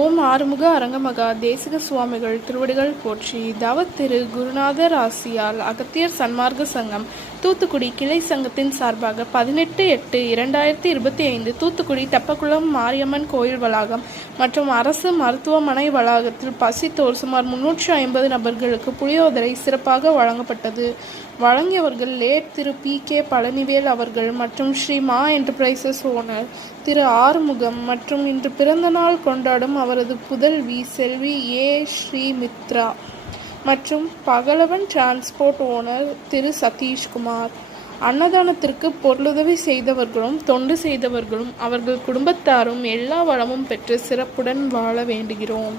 ஓம் ஆறுமுக அரங்கமகா தேசிக சுவாமிகள் திருவடிகள் போற்றி. தவத்திரு குருநாதர் ஆசியால் அகத்தியர் சன்மார்க்க சங்கம் தூத்துக்குடி கிளை சங்கத்தின் சார்பாக 18/8/2025 தூத்துக்குடி தெப்பக்குளம் மாரியம்மன் கோயில் வளாகம் மற்றும் அரசு மருத்துவமனை வளாகத்தில் பசித்தோர் சுமார் 350 நபர்களுக்கு புளியோதரை சிறப்பாக வழங்கப்பட்டது. வழங்கியவர்கள் லேட் திரு PK பழனிவேல் அவர்கள் மற்றும் ஸ்ரீ மா என்டர்பிரைசஸ் ஓனர் திரு ஆறுமுகம் மற்றும் இன்று பிறந்த நாள் கொண்டாடும் அவரது புதல்வி செல்வி ஸ்ரீமித்ரா மற்றும் பகலவன் டிரான்ஸ்போர்ட் ஓனர் திரு சதீஷ்குமார். அன்னதானத்திற்கு பொருளுதவி செய்தவர்களும் தொண்டு செய்தவர்களும் அவர்கள் குடும்பத்தாரும் எல்லா வளமும் பெற்று சிறப்புடன் வாழ வேண்டுகிறோம்.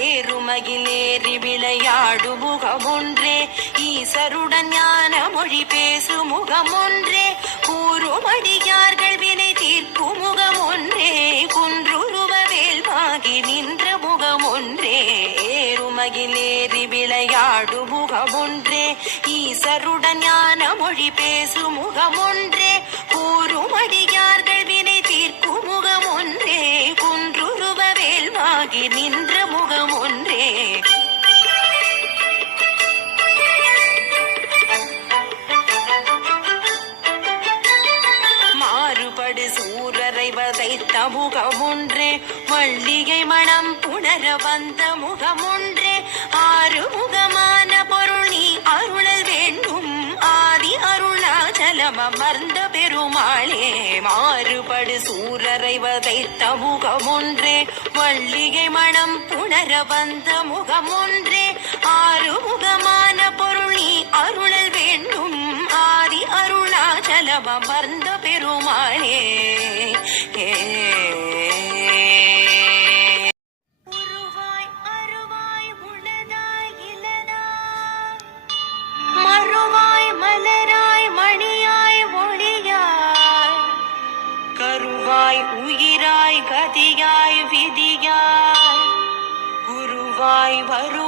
ஏறுமகிலேறி விளையாடு முகமொன்றே, ஈசருடன் ஞான மொழி பேசு முகமொன்றே, கூறுமடியார்கள் வினை தீர்க்கும் முகமொன்றே, குன்றுருவ வேல்வாகி நின்ற முகமொன்றே. ஏறுமகிலேறி விளையாடு முகமொன்றே, ஈசருடன் ஞான மொழி பேசு முகமொன்றே, கூறுமடியார்கள் வினை தீர்க்கும் முகமொன்றே, குன்றுருவ வேல்வாகி நின்ற முகமொன்றே. மாறுபடு சூரரை வதைத்த முகமொன்றே, மல்லிகை மணம் புணர வந்த முகமொன்றே, ஆறுமுகமான பொருள் நீ அருளல் வேண்டும், ஆதி அருணாச்சலம் அமர்ந்த பெருமாளே. மாறுபடு சூரரை வதைத்த முகமொன்றே, மல்லிகை மணம் புணர வந்த முகமொன்றே, ஆறுமுகமான பொருள் நீ அருளல் வேண்டும், ஆதி அருணாச்சலம் அமர்ந்த பெருமாளே. உயிராய் கதியாய் விதியாய் குருவாய் வரு